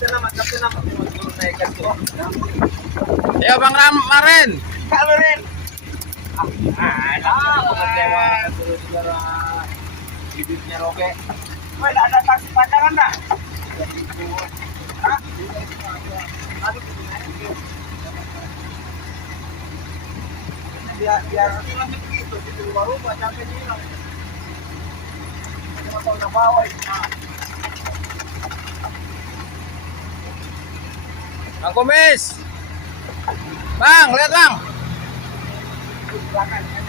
Ya Bang Maren. Kalau Ren. Kecewa saudara bibitnya Roke. Woi, ada taksi pacaran dah. Biar begitu di luar rumah sampai hilang. Cuma tahu nak bawa itu. Bang Komis. Bang, lihat Bang. Belakang.